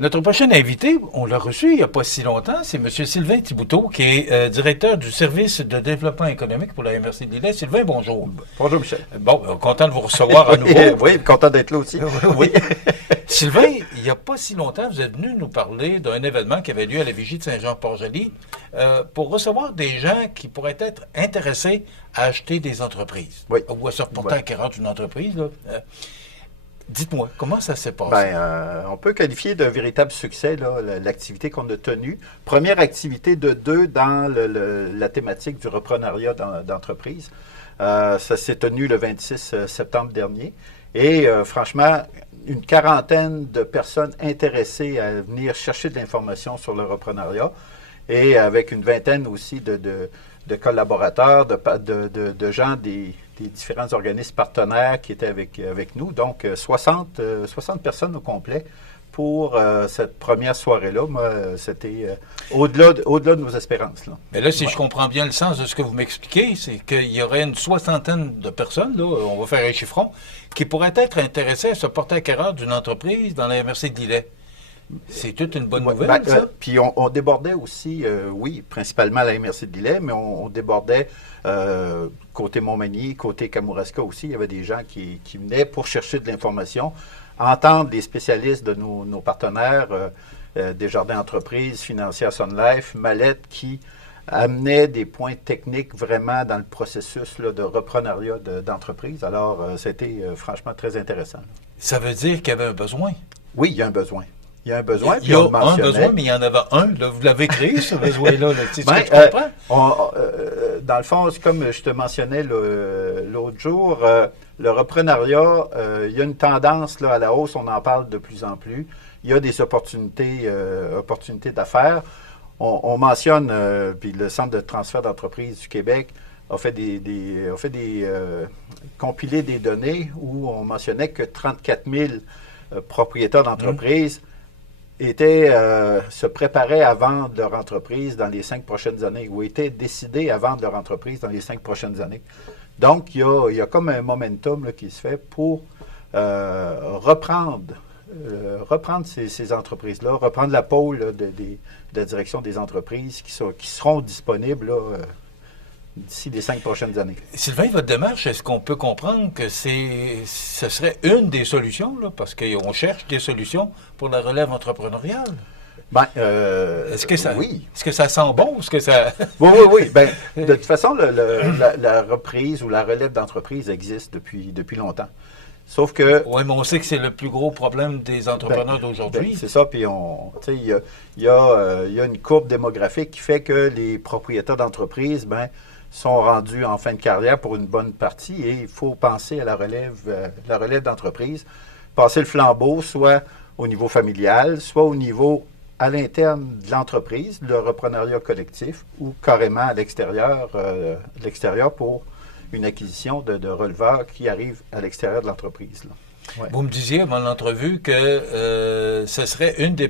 Notre prochain invité, on l'a reçu il n'y a pas si longtemps, c'est M. Sylvain Thibouteau, qui est directeur du service de développement économique pour la MRC de Lille. Sylvain, bonjour. Bonjour, Michel. Bon, content de vous recevoir à nouveau. Oui, content d'être là aussi. Oui. Sylvain, il n'y a pas si longtemps, vous êtes venu nous parler d'un événement qui avait lieu à la Vigie de Saint-Jean-Port-Joli pour recevoir des gens qui pourraient être intéressés à acheter des entreprises. Oui. Ou à se reporter acquéreur d'une entreprise, là. Dites-moi, comment ça s'est passé? On peut qualifier d'un véritable succès l'activité qu'on a tenue. Première activité de deux dans la thématique du reprenariat d'entreprise. Ça s'est tenu le 26 septembre dernier. Et franchement, une quarantaine de personnes intéressées à venir chercher de l'information sur le reprenariat et avec une vingtaine aussi de collaborateurs, de gens des différents organismes partenaires qui étaient avec nous. Donc, 60 personnes au complet pour cette première soirée-là. Moi, c'était au-delà de nos espérances. Là. Mais là, si je comprends bien le sens de ce que vous m'expliquez, c'est qu'il y aurait une soixantaine de personnes, là, on va faire un chiffron, qui pourraient être intéressées à se porter acquéreur d'une entreprise dans la MRC de Lillet. C'est toute une bonne nouvelle, ça? Puis on débordait aussi, oui, principalement à la MRC de Lillet, mais on débordait côté Montmagny, côté Kamouraska aussi. Il y avait des gens qui venaient pour chercher de l'information, entendre les spécialistes de nos partenaires, Desjardins Entreprises, Financière Sun Life, Mallette, qui amenaient des points techniques vraiment dans le processus là, de reprenariat d'entreprise. Alors, c'était franchement très intéressant. Ça veut dire qu'il y avait un besoin? Oui, il y a un besoin. Il y a un besoin. Il y a un besoin, mais il y en avait un. Là, vous l'avez créé, ce besoin-là. Tu comprends? Dans le fond, c'est comme je te mentionnais l'autre jour, le reprenariat, il y a une tendance là, à la hausse, on en parle de plus en plus. Il y a des opportunités d'affaires. On mentionne, puis le Centre de transfert d'entreprise du Québec a fait compilé des données où on mentionnait que 34 000 propriétaires d'entreprises se préparaient à vendre leur entreprise dans les 5 prochaines années ou étaient décidés à vendre leur entreprise dans les 5 prochaines années. Donc, il y a comme un momentum là, qui se fait pour reprendre ces entreprises-là, reprendre la pôle là, de la direction des entreprises qui seront disponibles là, d'ici les 5 prochaines années. Sylvain, votre démarche, est-ce qu'on peut comprendre que ce serait une des solutions, là, parce qu'on cherche des solutions pour la relève entrepreneuriale? Est-ce que ça sent bon? Est-ce que ça... Oui. De toute façon, la reprise ou la relève d'entreprise existe depuis longtemps. Sauf que... Oui, mais on sait que c'est le plus gros problème des entrepreneurs d'aujourd'hui. C'est ça, puis il y a une courbe démographique qui fait que les propriétaires d'entreprises, sont rendus en fin de carrière pour une bonne partie et il faut penser à la relève d'entreprise, passer le flambeau soit au niveau familial, soit au niveau à l'interne de l'entreprise, le reprenariat collectif, ou carrément à l'extérieur pour une acquisition de releveurs qui arrivent à l'extérieur de l'entreprise. Là. Ouais. Vous me disiez avant l'entrevue que ce serait un des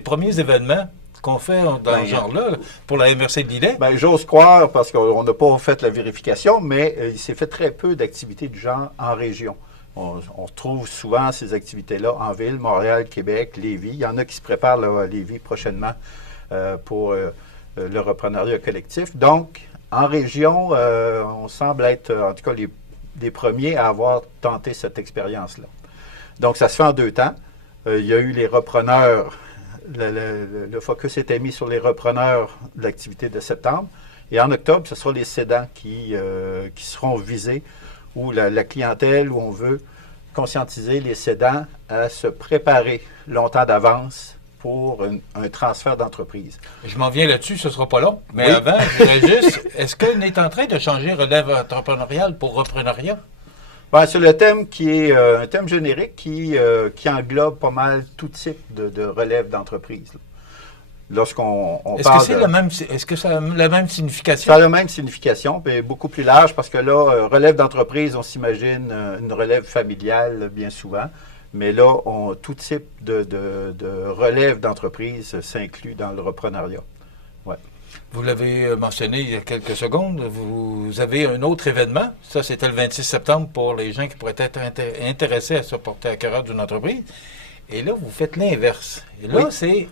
premiers événements qu'on fait dans ce genre-là, pour la MRC de Lillet? J'ose croire, parce qu'on n'a pas fait la vérification, mais il s'est fait très peu d'activités du genre en région. On retrouve souvent ces activités-là en ville, Montréal, Québec, Lévis. Il y en a qui se préparent là, à Lévis prochainement pour le reprenariat collectif. Donc, en région, on semble être, en tout cas, les premiers à avoir tenté cette expérience-là. Donc, ça se fait en 2 temps. Il y a eu les repreneurs. Le focus était mis sur les repreneurs de l'activité de septembre. Et en octobre, ce sera les cédants qui seront visés, ou la clientèle, où on veut conscientiser les cédants à se préparer longtemps d'avance pour un transfert d'entreprise. Je m'en viens là-dessus, ce ne sera pas long. Mais avant, je voudrais juste, est-ce qu'on est en train de changer relève entrepreneuriale pour reprenariat? C'est le thème qui est un thème générique qui englobe pas mal tout type de relève d'entreprise. Lorsqu'on parle est-ce que ça a la même signification? Ça a la même signification, mais beaucoup plus large, parce que là, relève d'entreprise, on s'imagine une relève familiale bien souvent. Mais là, tout type de relève d'entreprise s'inclut dans le reprenariat. Ouais. Vous l'avez mentionné il y a quelques secondes, vous avez un autre événement. Ça, c'était le 26 septembre pour les gens qui pourraient être intéressés à se porter acquéreur d'une entreprise. Et là, vous faites l'inverse. Et là, Oui. c'est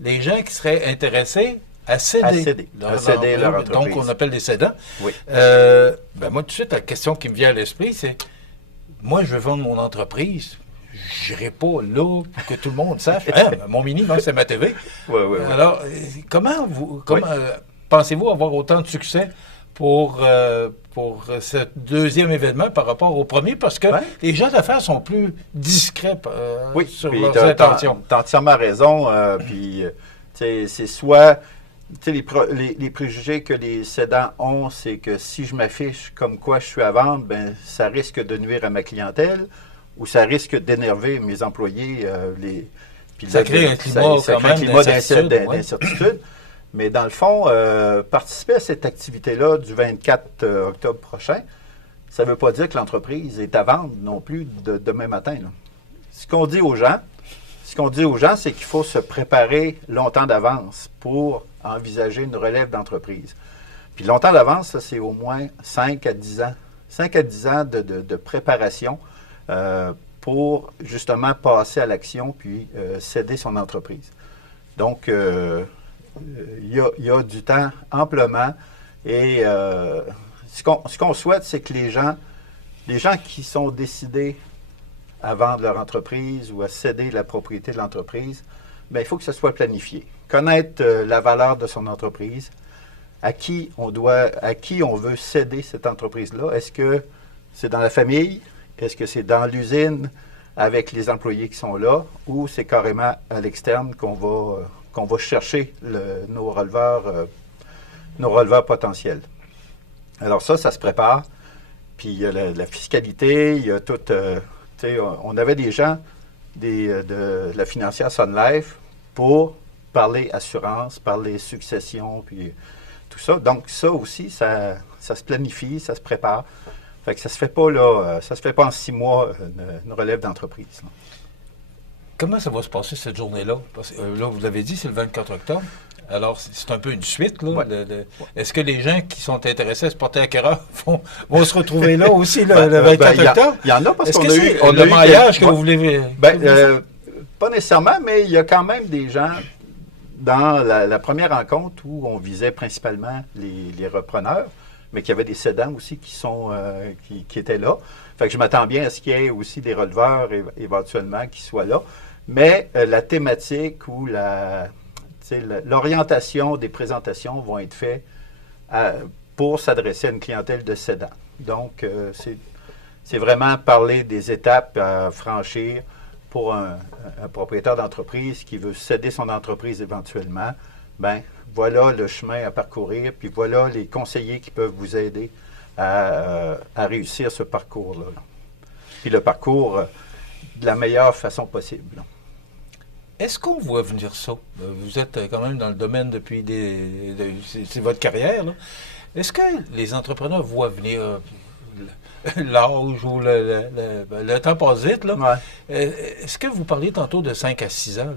les gens qui seraient intéressés à céder, À céder leur entreprise. Donc, on appelle les cédants. Oui. Moi, tout de suite, la question qui me vient à l'esprit, c'est, moi, je veux vendre mon entreprise. Je n'irai pas là pour que tout le monde sache. Hein, mon mini, moi, c'est ma TV. Oui. Alors, comment pensez-vous avoir autant de succès pour ce deuxième événement par rapport au premier? Parce que les gens d'affaires sont plus discrets sur leurs intentions. Tu as entièrement raison. C'est soit... Les préjugés que les cédants ont, c'est que si je m'affiche comme quoi je suis à vendre, ben, ça risque de nuire à ma clientèle ou ça risque d'énerver mes employés. Ça crée un climat quand même d'incertitude. Mais dans le fond, participer à cette activité-là du 24 octobre prochain, ça ne veut pas dire que l'entreprise est à vendre non plus demain matin. Là. Ce qu'on dit aux gens, c'est qu'il faut se préparer longtemps d'avance pour envisager une relève d'entreprise. Puis longtemps d'avance, ça, c'est au moins 5 à 10 ans. 5 à 10 ans de préparation pour justement passer à l'action puis céder son entreprise. Donc, il y a du temps amplement et ce qu'on souhaite, c'est que les gens qui sont décidés à vendre leur entreprise ou à céder la propriété de l'entreprise, bien, il faut que ce soit planifié. Connaître la valeur de son entreprise, à qui on veut céder cette entreprise-là. Est-ce que c'est dans la famille? Est-ce que c'est dans l'usine avec les employés qui sont là? Ou c'est carrément à l'externe qu'on va chercher nos releveurs potentiels? Alors ça se prépare. Puis il y a la fiscalité, il y a tout... on avait des gens de la financière Sun Life pour parler assurance, parler succession, puis tout ça. Donc, ça aussi, ça se planifie, ça se prépare. Fait que ça se fait pas là, ça se fait pas en 6 mois, une relève d'entreprise. Là. Comment ça va se passer cette journée-là? Parce que, là, vous l'avez dit, c'est le 24 octobre. Alors, c'est un peu une suite. Là, Est-ce que les gens qui sont intéressés à se porter acquéreur vont se retrouver là aussi le 24 octobre? Il y en a parce qu'on a eu... le maillage que vous voulez... pas nécessairement, mais il y a quand même des gens dans la première rencontre où on visait principalement les repreneurs, mais qu'il y avait des cédants aussi qui étaient là. Fait que je m'attends bien à ce qu'il y ait aussi des releveurs éventuellement qui soient là. Mais la thématique ou l'orientation des présentations vont être faites pour s'adresser à une clientèle de cédants. Donc, c'est vraiment parler des étapes à franchir pour un propriétaire d'entreprise qui veut céder son entreprise éventuellement. Bien, voilà le chemin à parcourir, puis voilà les conseillers qui peuvent vous aider à réussir ce parcours-là. Puis le parcours de la meilleure façon possible. Là. Est-ce qu'on voit venir ça? Vous êtes quand même dans le domaine depuis c'est votre carrière. Là. Est-ce que les entrepreneurs voient venir l'âge ou le temps passe vite? Là? Ouais. Est-ce que vous parliez tantôt de 5 à 6 ans? Là?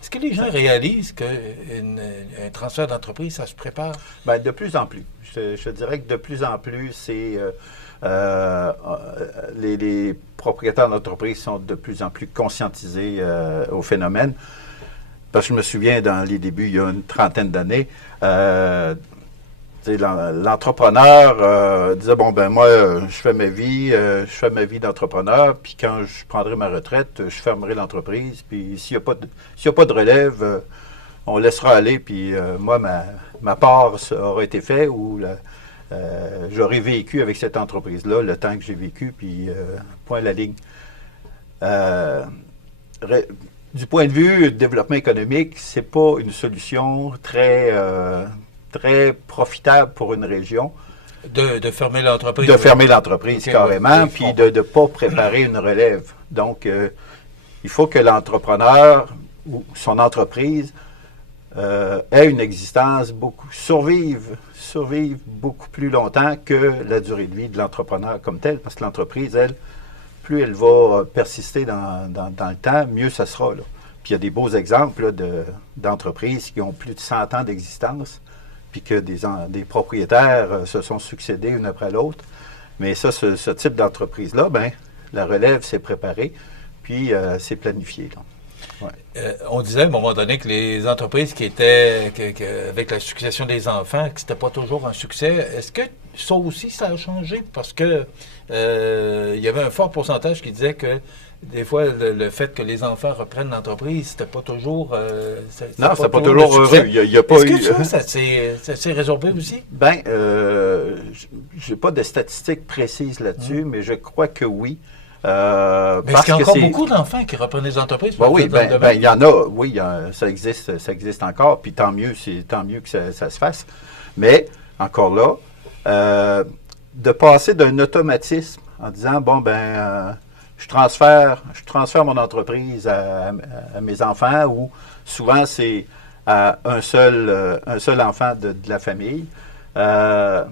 Est-ce que les gens réalisent qu'un transfert d'entreprise, ça se prépare? Bien, de plus en plus. Je dirais que de plus en plus, c'est les propriétaires d'entreprises sont de plus en plus conscientisés au phénomène. Parce que je me souviens, dans les débuts, il y a une trentaine d'années, l'entrepreneur disait, bon, ben moi, je fais ma vie d'entrepreneur, puis quand je prendrai ma retraite, je fermerai l'entreprise, puis s'il n'y a pas de relève, on laissera aller, puis moi, ma part aura été faite, ou j'aurai vécu avec cette entreprise-là le temps que j'ai vécu, puis point à la ligne. Du point de vue développement économique, c'est pas une solution très profitable pour une région. De fermer l'entreprise. De fermer l'entreprise, carrément, puis de ne pas préparer une relève. Donc, il faut que l'entrepreneur ou son entreprise ait une existence survive beaucoup plus longtemps que la durée de vie de l'entrepreneur comme tel, parce que l'entreprise, elle, plus elle va persister dans le temps, mieux ça sera. Là. Puis il y a des beaux exemples là, d'entreprises qui ont plus de 100 ans d'existence, puis que des propriétaires se sont succédés une après l'autre. Mais ça, ce type d'entreprise-là, ben, la relève s'est préparée, puis c'est planifié, là. Ouais. On disait à un moment donné que les entreprises qui étaient, avec la succession des enfants, que c'était pas toujours un succès. Est-ce que ça aussi, ça a changé? Parce que il y avait un fort pourcentage qui disait que des fois, le fait que les enfants reprennent l'entreprise, c'était pas toujours... non, c'était pas toujours heureux. Il y a pas Est-ce eu... que ça s'est résorbé aussi? Bien, j'ai pas de statistiques précises là-dessus, mais je crois que oui. Mais est-ce qu'il y a encore beaucoup d'enfants qui reprennent les entreprises? Ben oui, il y en a, oui, ça existe encore, puis tant mieux que ça se fasse. Mais, encore là, de passer d'un automatisme en disant, bon, je transfère mon entreprise à mes enfants, ou souvent c'est à un seul enfant de la famille, de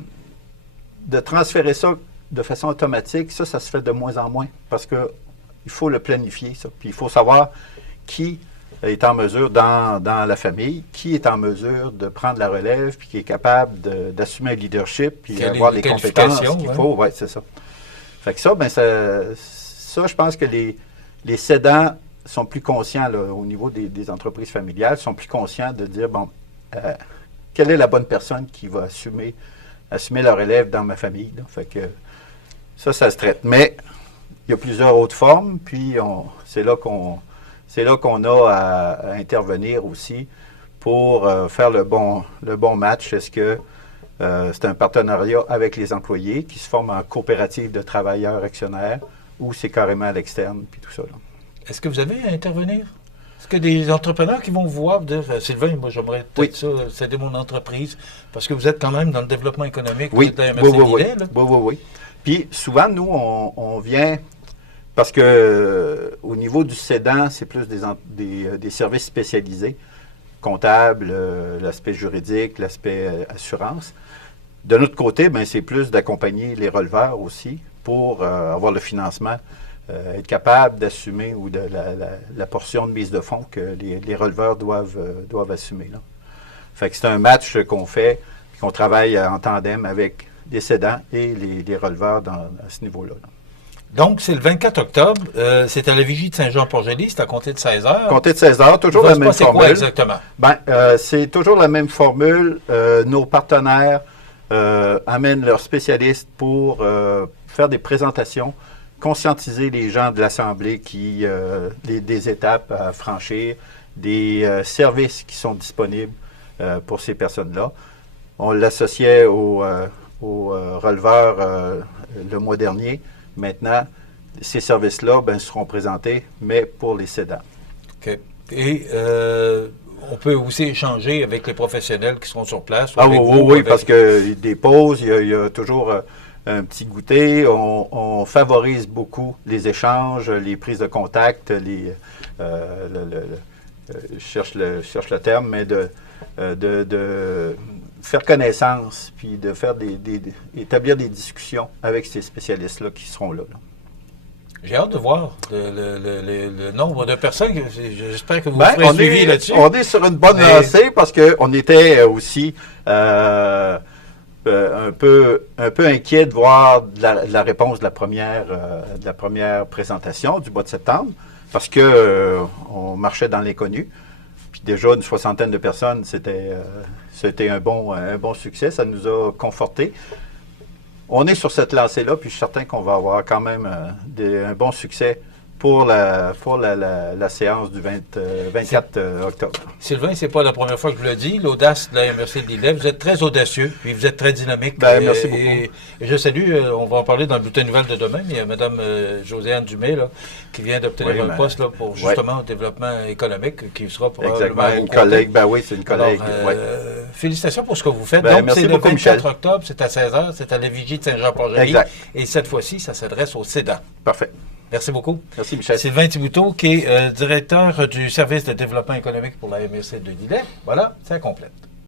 transférer ça de façon automatique, ça se fait de moins en moins parce qu'il faut le planifier, ça. Puis il faut savoir qui est en mesure dans la famille, qui est en mesure de prendre la relève, puis qui est capable d'assumer un leadership, puis avoir les compétences qu'il faut. Oui, c'est ça. Fait que ça, ça, je pense que les cédants sont plus conscients là, au niveau des entreprises familiales, sont plus conscients de dire, bon, quelle est la bonne personne qui va assumer la relève dans ma famille. Là. Fait que ça se traite. Mais il y a plusieurs autres formes, puis c'est là qu'on a à intervenir aussi pour faire le bon match. Est-ce que c'est un partenariat avec les employés qui se forme en coopérative de travailleurs actionnaires ou c'est carrément à l'externe, puis tout ça. Là. Est-ce que vous avez à intervenir? Est-ce que des entrepreneurs qui vont vous voir dire « Sylvain, moi j'aimerais peut-être ça, céder mon entreprise », parce que vous êtes quand même dans le développement économique, vous êtes à oui. Puis souvent, nous, on vient, parce que au niveau du cédant, c'est plus des services spécialisés, comptables, l'aspect juridique, l'aspect assurance. De notre côté, c'est plus d'accompagner les releveurs aussi pour avoir le financement, être capable d'assumer ou de la portion de mise de fonds que les releveurs doivent assumer. Là. Fait que c'est un match qu'on fait, qu'on travaille en tandem avec les cédants et les releveurs à ce niveau-là. Là. Donc, c'est le 24 octobre, c'est à la Vigie de Saint-Jean-Port-Joli, c'est à compter de 16 heures. Compter de 16 heures, toujours la même formule. Quoi exactement? C'est toujours la même formule. Nos partenaires amènent leurs spécialistes pour faire des présentations, conscientiser les gens de l'Assemblée des étapes à franchir, des services qui sont disponibles pour ces personnes-là. On l'associait aux releveurs le mois dernier. Maintenant, ces services-là seront présentés, mais pour les cédants. OK. Et on peut aussi échanger avec les professionnels qui seront sur place? Oui, parce que des pauses, il y a toujours un petit goûter. On favorise beaucoup les échanges, les prises de contact, je cherche le terme, mais de faire connaissance, puis de faire établir des discussions avec ces spécialistes-là qui seront là. J'ai hâte de voir le nombre de personnes. J'espère que vous ferez un suivi là-dessus. On est sur une bonne lancée parce qu'on était aussi un peu inquiet de voir la réponse de la première présentation du mois de septembre parce qu'on marchait dans l'inconnu. Puis déjà, une 60aine de personnes, c'était un bon succès. Ça nous a confortés. On est sur cette lancée-là, puis je suis certain qu'on va avoir quand même un bon succès pour la séance du 24 octobre. Sylvain, c'est pas la première fois que je le dis. L'audace de la MRC de Lillet, vous êtes très audacieux, puis vous êtes très dynamique. Merci beaucoup. Et je salue, on va en parler dans le bulletin nouvelle de demain, mais il y a Mme Josiane Dumais là, qui vient d'obtenir un poste là, pour justement le développement économique, qui sera probablement une collègue. C'est une collègue. Alors, félicitations pour ce que vous faites. Donc, c'est le 24 octobre, c'est à 16h, c'est à la Vigie de Saint-Jean-Port-Joli. Et cette fois-ci, ça s'adresse aux cédants. Parfait. Merci beaucoup. Merci, Michel. Sylvain Thibouteau, qui est directeur du service de développement économique pour la MRC de Lillet. Voilà, ça complète.